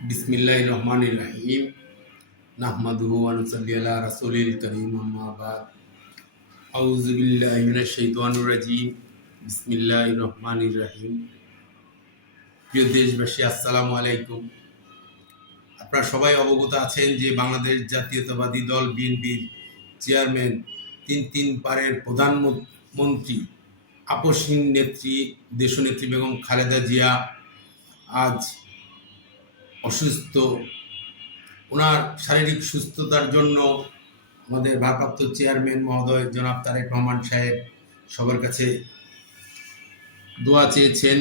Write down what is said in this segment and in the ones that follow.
बिस्मिल्लाहिर रहमानिर रहीम नहमदुहु व नुसल्ली अला रसूलिल करीम अम्मा बाद आऊज़ु बिल्लाहि मिनाश शाइतानिर रजीम बिस्मिल्लाहिर रहमानिर रहीम। প্রিয় দেশবাসী, আসসালামু আলাইকুম। আপনারা সবাই অবগত আছেন যে বাংলাদেশ জাতীয়তাবাদী দল বিএনপির চেয়ারম্যান তিনবারের প্রধানমন্ত্রী আপসহীন নেত্রী দেশনেত্রী বেগম খালেদা জিয়া আজ অসুস্থ। ওনার শারীরিক সুস্থতার জন্য আমাদের ভারপ্রাপ্ত চেয়ারম্যান মহোদয় জনাব তারেক রহমান সাহেব সবার কাছে দোয়া চেয়েছেন।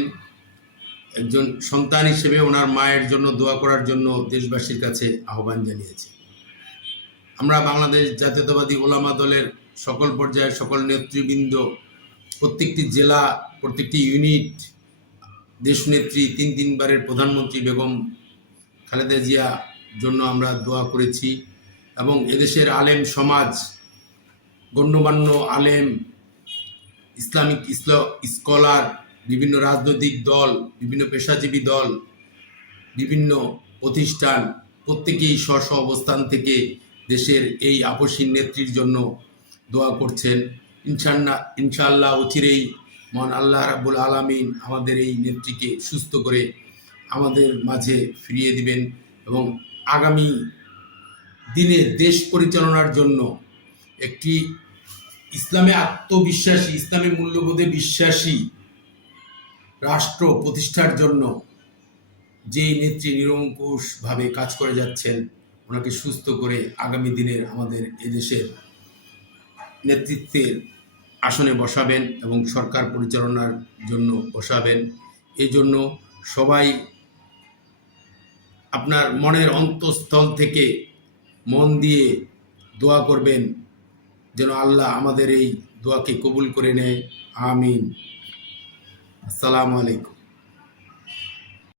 একজন সন্তান হিসেবে ওনার মায়ের জন্য দোয়া করার জন্য দেশবাসীর কাছে আহ্বান জানিয়েছে। আমরা বাংলাদেশ জাতীয়তাবাদী ওলামা দলের সকল পর্যায়ের সকল নেতৃবৃন্দ, প্রত্যেকটি জেলা, প্রত্যেকটি ইউনিট দেশনেত্রী তিনবারের প্রধানমন্ত্রী বেগম খালেদা জিয়া জন্য আমরা দোয়া করেছি এবং এদেশের আলেম সমাজ, গণ্যমান্য আলেম, ইসলামিক স্কলার, বিভিন্ন রাজনৈতিক দল, বিভিন্ন পেশাজীবী দল, বিভিন্ন প্রতিষ্ঠান প্রত্যেকেই স্ব অবস্থান থেকে দেশের এই আপসহীন নেত্রীর জন্য দোয়া করছেন। ইনশাআল্লাহ অচিরেই মহান আল্লাহ রাব্বুল আলামিন আমাদের এই নেত্রীকে সুস্থ করে আমাদের মাঝে ফিরিয়ে দিবেন এবং আগামী দিনে দেশ পরিচালনার জন্য একটি ইসলামে আত্মবিশ্বাসী, ইসলামী মূল্যবোধে বিশ্বাসী রাষ্ট্র প্রতিষ্ঠার জন্য যে নেত্রী নিরঙ্কুশভাবে কাজ করে যাচ্ছেন, ওনাকে সুস্থ করে আগামী দিনের আমাদের এদেশের নেতৃত্বের আসনে বসাবেন এবং সরকার পরিচালনার জন্য বসাবেন। এই জন্য সবাই আপনার মনের অন্তঃস্থল থেকে মন দিয়ে দোয়া করবেন যেন আল্লাহ আমাদের এই দোয়াকে কবুল করে নেয়। আমিন। আসসালামু আলাইকুম।